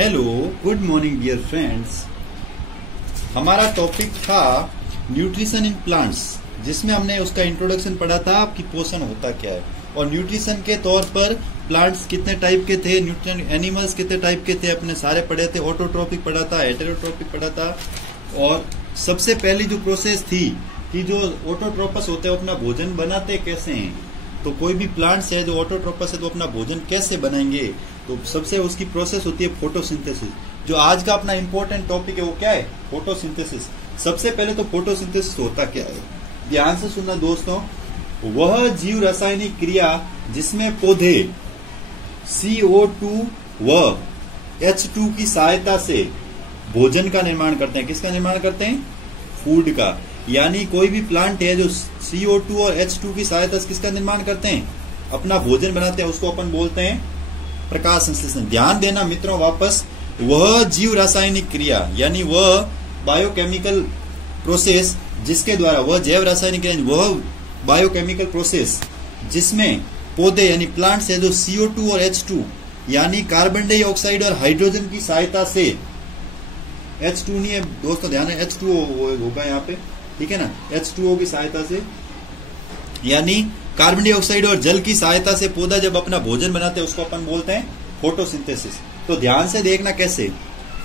Hello, good morning dear friends. हमारा topic था nutrition in plants, जिसमें हमने उसका इंट्रोडक्शन पढ़ा था कि पोषण होता क्या है और न्यूट्रिशन के तौर पर प्लांट्स कितने टाइप के थे, न्यूट्रिशन एनिमल्स कितने टाइप के थे, अपने सारे पढ़े थे। ऑटोट्रोपिक पढ़ा था, हेटेरोट्रोपिक पढ़ा था। और सबसे पहली जो प्रोसेस थी कि जो ऑटोट्रोपस होते हैं अपना भोजन बनाते कैसे हैं, तो कोई भी प्लांट्स है जो ऑटोट्रोपस है तो अपना भोजन कैसे बनाएंगे, तो सबसे उसकी प्रोसेस होती है फोटोसिंथेसिस। जो आज का अपना इंपॉर्टेंट टॉपिक है वो क्या है, फोटोसिंथेसिस। सबसे पहले तो फोटोसिंथेसिस होता क्या है, ध्यान से सुनना दोस्तों। वह जीव रासायनिक क्रिया जिसमें पौधे CO2 व H2 की सहायता से भोजन का निर्माण करते हैं। किसका निर्माण करते हैं? फूड का। यानी कोई भी प्लांट है जो CO2 और H2 की सहायता से किसका निर्माण करते हैं, अपना भोजन बनाते हैं, उसको अपन बोलते हैं प्रकाश संश्लेषण। ध्यान देना मित्रों वापस, वह जीव रासायनिक क्रिया यानी वह बायोकेमिकल प्रोसेस जिसके द्वारा, वह जैव रासायनिक क्रिया वह बायोकेमिकल प्रोसेस जिसमें पौधे यानी प्लांट्स है जो CO2 और H2 यानी कार्बन डाइऑक्साइड और हाइड्रोजन की सहायता से, H2 नहीं है दोस्तों, ध्यान है H2O होगा यहाँ पे, ठीक है ना, H2O की सहायता से यानी कार्बन डाइऑक्साइड और जल की सहायता से पौधा जब अपना भोजन बनाते हैं उसको अपन बोलते हैं फोटोसिंथेसिस। तो ध्यान से देखना कैसे,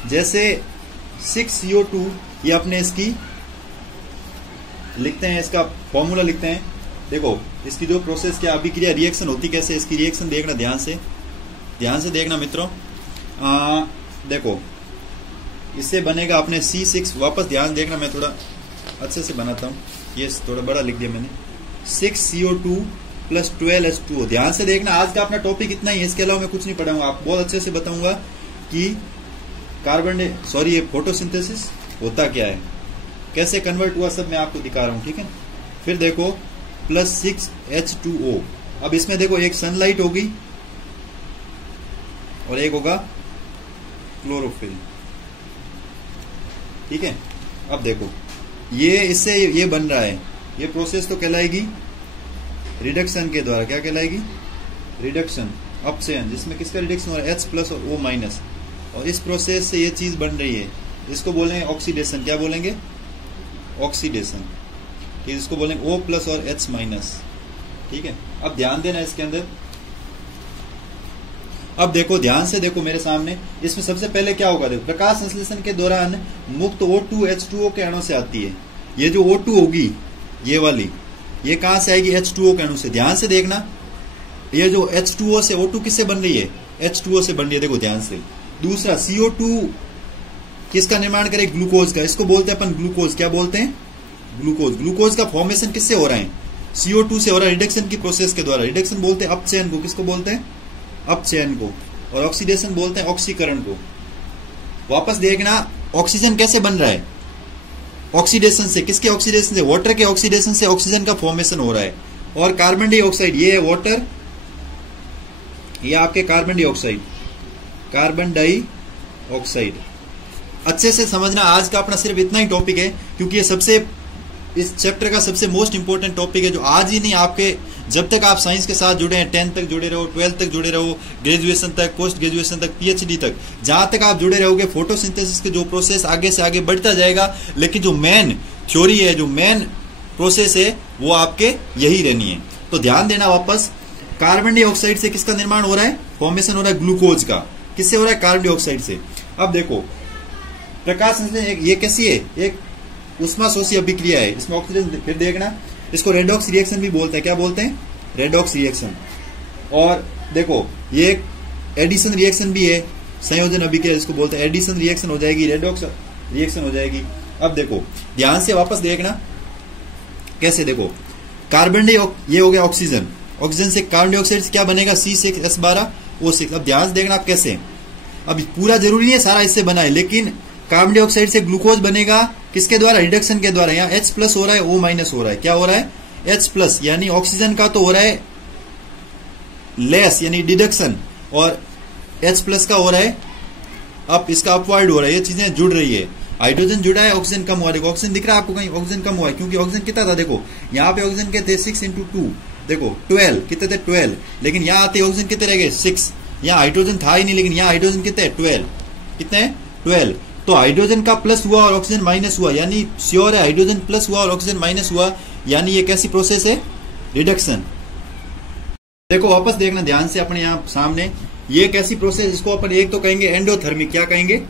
जैसे 6CO2 ये अपने इसकी लिखते हैं, इसका फॉर्मूला लिखते हैं। देखो इसकी जो प्रोसेस क्या अभिक्रिया रिएक्शन होती कैसे, इसकी रिएक्शन देखना ध्यान से देखना मित्रों। देखो इससे बनेगा अपने C6, वापस ध्यान देखना, मैं थोड़ा अच्छे से बनाता हूँ, ये थोड़ा बड़ा लिख दिया मैंने, 6CO2 प्लस 12H2O। ध्यान से देखना, आज का अपना टॉपिक इतना ही है, इसके अलावा मैं कुछ नहीं पढ़ाऊंगा, आप बहुत अच्छे से बताऊंगा कि ये फोटोसिंथेसिस होता क्या है, कैसे कन्वर्ट हुआ, सब मैं आपको दिखा रहा हूं, ठीक है। फिर देखो प्लस 6H2O। अब इसमें देखो एक सनलाइट होगी और एक होगा क्लोरोफिल, ठीक है। अब देखो ये इससे ये बन रहा है, ये प्रोसेस तो कहलाएगी रिडक्शन के द्वारा, क्या कहलाएगी, रिडक्शन, अपचयन, जिसमें किसका रिडक्शन हो रहा है, H प्लस और O माइनस। और इस प्रोसेस से ये चीज बन रही है, इसको बोलेंगे ऑक्सीडेशन। क्या बोलेंगे? ऑक्सीडेशन। इसको बोलेंगे O प्लस और H माइनस, ठीक है। अब ध्यान देना इसके अंदर, अब देखो ध्यान से देखो मेरे सामने, इसमें सबसे पहले क्या होगा, देखो प्रकाश संश्लेषण के दौरान मुक्त O2 H2O के अणु से आती है। ये जो O2 होगी ये वाली, ये कहां से आएगी, H2O के अणु से। ध्यान से देखना, ये जो H2O से O2 किससे बन रही है, H2O से बन रही है, देखो ध्यान से। दूसरा CO2 किसका निर्माण करे, ग्लूकोज का, इसको बोलते हैं अपन ग्लूकोज। क्या बोलते हैं? ग्लूकोज। ग्लूकोज का फॉर्मेशन किससे हो रहा है, CO2 से हो रहा है, रिडक्शन की प्रोसेस के द्वारा। रिडक्शन बोलते हैं अपचयन को, किसको बोलते हैं, अपचयन को। और ऑक्सीडेशन बोलते हैं ऑक्सीकरण को। वापस देखना, ऑक्सीजन कैसे बन रहा है, ऑक्सीडेशन से। किसके ऑक्सीडेशन से? वाटर के ऑक्सीडेशन से ऑक्सीजन का फॉर्मेशन हो रहा है। और कार्बन डाइऑक्साइड, ये है वाटर, ये आपके कार्बन डाइऑक्साइड, कार्बन डाइऑक्साइड। अच्छे से समझना, आज का अपना सिर्फ इतना ही टॉपिक है, क्योंकि ये सबसे, इस चैप्टर का सबसे मोस्ट इंपोर्टेंट टॉपिक है, जो आज ही नहीं, आपके जब तक आप साइंस के साथ जुड़े हैं, 10th तक जुड़े रहो, 12th तक जुड़े रहो, ग्रेजुएशन तक, पोस्ट ग्रेजुएशन तक, PhD तक, जहां तक आप जुड़े रहोगे, फोटोसिंथेसिस के जो प्रोसेस आगे से आगे बढ़ता जाएगा। लेकिन जो मेन थ्योरी है, जो मेन प्रोसेस है, वो आपके यही रहनी है। तो ध्यान देना वापस, कार्बन डाइऑक्साइड से किसका निर्माण हो रहा है, फॉर्मेशन हो रहा है ग्लूकोज का। किससे हो रहा है? कार्बन डाइऑक्साइड से। अब देखो प्रकाश संश्लेषण ये कैसी है, एक उष्माशोषी अभिक्रिया है, इसमें ऑक्सीजन। फिर देखना, इसको रेडॉक्स रिएक्शन भी बोलते हैं। क्या बोलते हैं? Redox reaction. और देखो ये एक एडिशन रिएक्शन भी है, संयोजन अभिक्रिया इसको बोलते हैं। एडिशन रिएक्शन हो जाएगी, रेडॉक्स रिएक्शन हो जाएगी। अब देखो ध्यान से वापस देखना कैसे, देखो कार्बन डाइऑक्साइड, ये हो गया ऑक्सीजन, ऑक्सीजन से कार्बन डाइऑक्साइड से क्या बनेगा, C6H12O6। अब ध्यान से देखना आप कैसे, अब पूरा जरूरी है सारा इससे बना है, लेकिन कार्बन डाइऑक्साइड से ग्लूकोज बनेगा किसके द्वारा, रिडक्शन के द्वारा। यहाँ H प्लस हो रहा है, O माइनस हो रहा है। क्या हो रहा है? H प्लस, यानी ऑक्सीजन का तो हो रहा है लेस यानी डिडक्शन, और H प्लस का हो रहा है अप, इसका अपवर्ड हो रहा है। ये चीजें जुड़ रही है, हाइड्रोजन जुड़ा है, ऑक्सीजन कम हुआ है। देखो ऑक्सीजन दिख रहा है आपको कहीं, ऑक्सीजन कम हुआ है, क्योंकि ऑक्सीजन कितना था, देखो यहाँ पे ऑक्सीजन के थे 6 × 2, देखो 12, कितने थे 12, लेकिन यहाँ आते ऑक्सीजन कितने रह गए 6। यहाँ हाइड्रोजन था ही नहीं, लेकिन यहाँ हाइड्रोजन कितने 12, कितने 12। तो हाइड्रोजन का प्लस हुआ और ऑक्सीजन माइनस हुआ, यानी श्योर है हाइड्रोजन प्लस हुआ और ऑक्सीजन माइनस हुआ, यानी ये कैसी प्रोसेस है, रिडक्शन। देखो वापस देखना ध्यान से अपने यहाँ सामने, ये कैसी प्रोसेस, इसको अपन एक तो कहेंगे एंडोथर्मिक, क्या कहेंगे,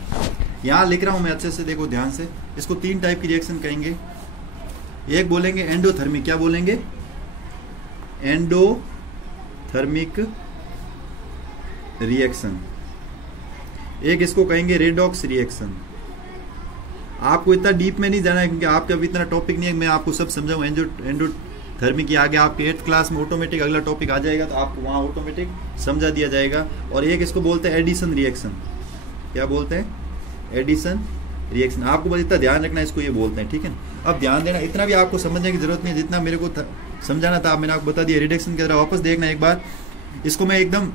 यहां लिख रहा हूं मैं अच्छे से, देखो ध्यान से, इसको 3 टाइप की रिएक्शन कहेंगे। एक बोलेंगे एंडोथर्मिक, क्या बोलेंगे, एंडोथर्मिक रिएक्शन। एक इसको कहेंगे रेडॉक्स रिएक्शन। आपको इतना डीप में नहीं जाना है क्योंकि आपका अभी इतना टॉपिक नहीं है, मैं आपको सब समझाऊंगा। एंडोथर्मिक के आगे आपके 8th क्लास में ऑटोमेटिक अगला टॉपिक आ जाएगा, तो आपको वहां ऑटोमेटिक समझा दिया जाएगा। और एक इसको बोलते हैं एडिशन रिएक्शन, क्या बोलते हैं, एडिशन रिएक्शन। आपको बस इतना ध्यान रखना, इसको ये बोलते हैं, ठीक है। अब ध्यान देना, इतना भी आपको समझने की जरूरत नहीं है, जितना मेरे को समझाना था मैंने आपको बता दिया। रिडक्शन की तरह वापस देखना एक बार, इसको मैं एकदम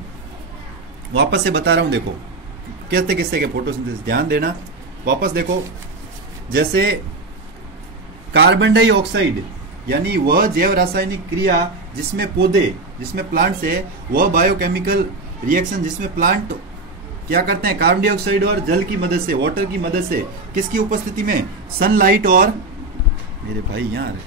वापस से बता रहा हूं। देखो कहते किससे के फोटोसिंथेसिस, ध्यान देना, वापस देखो। जैसे कार्बन डाइऑक्साइड यानी वह जैव रासायनिक क्रिया जिसमें पौधे, जिसमें प्लांट्स है, वह बायोकेमिकल रिएक्शन जिसमें प्लांट क्या करते हैं, कार्बन डाइऑक्साइड और जल की मदद से, वाटर की मदद से, किसकी उपस्थिति में, सनलाइट और, मेरे भाई यार,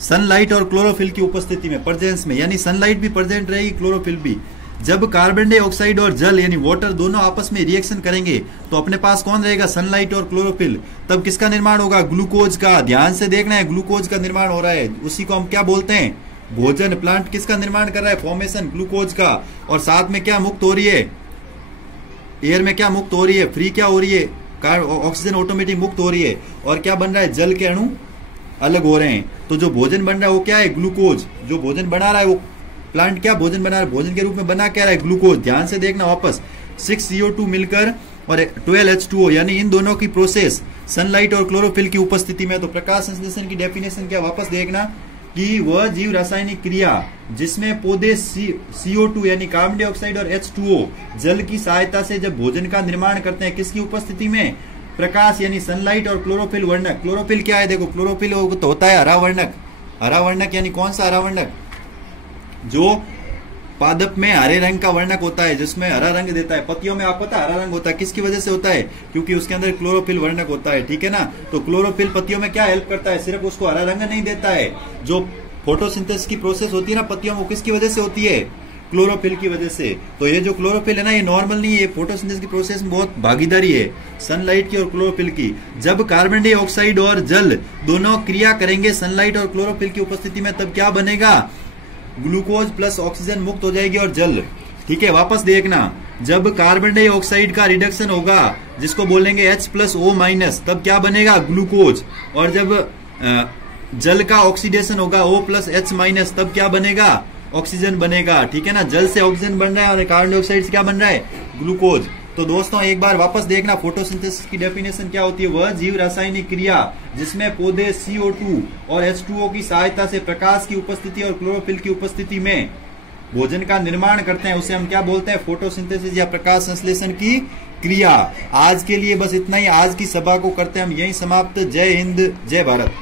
सनलाइट और क्लोरोफिल की उपस्थिति में, प्रेजेंस में, यानी सनलाइट भी प्रेजेंट रहेगी, क्लोरोफिल भी। जब कार्बन डाइऑक्साइड और जल यानी वाटर दोनों आपस में रिएक्शन करेंगे तो अपने पास कौन रहेगा, सनलाइट और क्लोरोफिल। तब किसका निर्माण होगा, ग्लूकोज का। ध्यान से देखना है, ग्लूकोज का निर्माण हो रहा है, उसी को हम क्या बोलते हैं, भोजन। प्लांट किसका निर्माण कर रहा है, फॉर्मेशन, ग्लूकोज का। और साथ में क्या मुक्त हो रही है, एयर में क्या मुक्त हो रही है, फ्री क्या हो रही है, ऑक्सीजन ऑटोमेटिक मुक्त हो रही है। और क्या बन रहा है, जल के अणु अलग हो रहे हैं। तो जो भोजन बन रहा है वो क्या है, ग्लूकोज। जो भोजन बना रहा है वो प्लांट क्या भोजन बना रहा है, भोजन के रूप में बना क्या रहा है, ग्लूकोज। ध्यान से देखना वापस, 6 CO2 मिलकर और 12 H2O, यानी इन दोनों की प्रोसेस सनलाइट और क्लोरोफिल की उपस्थिति में। तो प्रकाश संश्लेषण की डेफिनेशन क्या, वापस देखना कि वह जीव रासायनिक क्रिया जिसमें पौधे CO2 यानी कार्बन डाइऑक्साइड और H2O जल की सहायता से जब भोजन का निर्माण करते हैं, किसकी उपस्थिति में, प्रकाश यानी सनलाइट और क्लोरोफिल वर्णक। क्लोरोफिल क्या है, देखो क्लोरोफिल तो होता है हरा वर्णक। हरा वर्णक यानी कौन सा हरा वर्णक, जो पादप में हरे रंग का वर्णक होता है, जिसमें हरा रंग देता है। पत्तियों में आपको पता है हरा रंग होता है, किसकी वजह से होता है, क्योंकि उसके अंदर क्लोरोफिल वर्णक होता है, ठीक है ना। तो क्लोरोफिल पत्तियों में क्या हेल्प करता है, सिर्फ उसको हरा रंग नहीं देता है। जो फोटोसिंथेसिस की प्रोसेस होती है ना पत्तियों में, वो किसकी वजह से होती है, क्लोरोफिल की वजह से। तो ये जो क्लोरोफिल है ना, ये नॉर्मल नहीं है, फोटोसिंथेसिस की प्रोसेस में बहुत भागीदारी है सनलाइट की और क्लोरोफिल की। जब कार्बन डाइऑक्साइड और जल दोनों क्रिया करेंगे सनलाइट और क्लोरोफिल की उपस्थिति में, तब क्या बनेगा, ग्लूकोज प्लस ऑक्सीजन मुक्त हो जाएगी और जल, ठीक है। वापस देखना, जब कार्बन डाइऑक्साइड का रिडक्शन होगा जिसको बोलेंगे H+O-, तब क्या बनेगा, ग्लूकोज। और जब जल का ऑक्सीडेशन होगा O+H-, तब क्या बनेगा, ऑक्सीजन बनेगा, ठीक है ना। जल से ऑक्सीजन बन रहा है और कार्बन डाइऑक्साइड से क्या बन रहा है, ग्लूकोज। तो दोस्तों एक बार वापस देखना, फोटोसिंथेसिस की डेफिनेशन क्या होती है, वह जीव रासायनिक क्रिया जिसमें पौधे CO2 और H2O की सहायता से प्रकाश की उपस्थिति और क्लोरोफिल की उपस्थिति में भोजन का निर्माण करते हैं, उसे हम क्या बोलते हैं, फोटोसिंथेसिस या प्रकाश संश्लेषण की क्रिया। आज के लिए बस इतना ही, आज की सभा को करते हैं हम यही समाप्त। जय हिंद, जय भारत।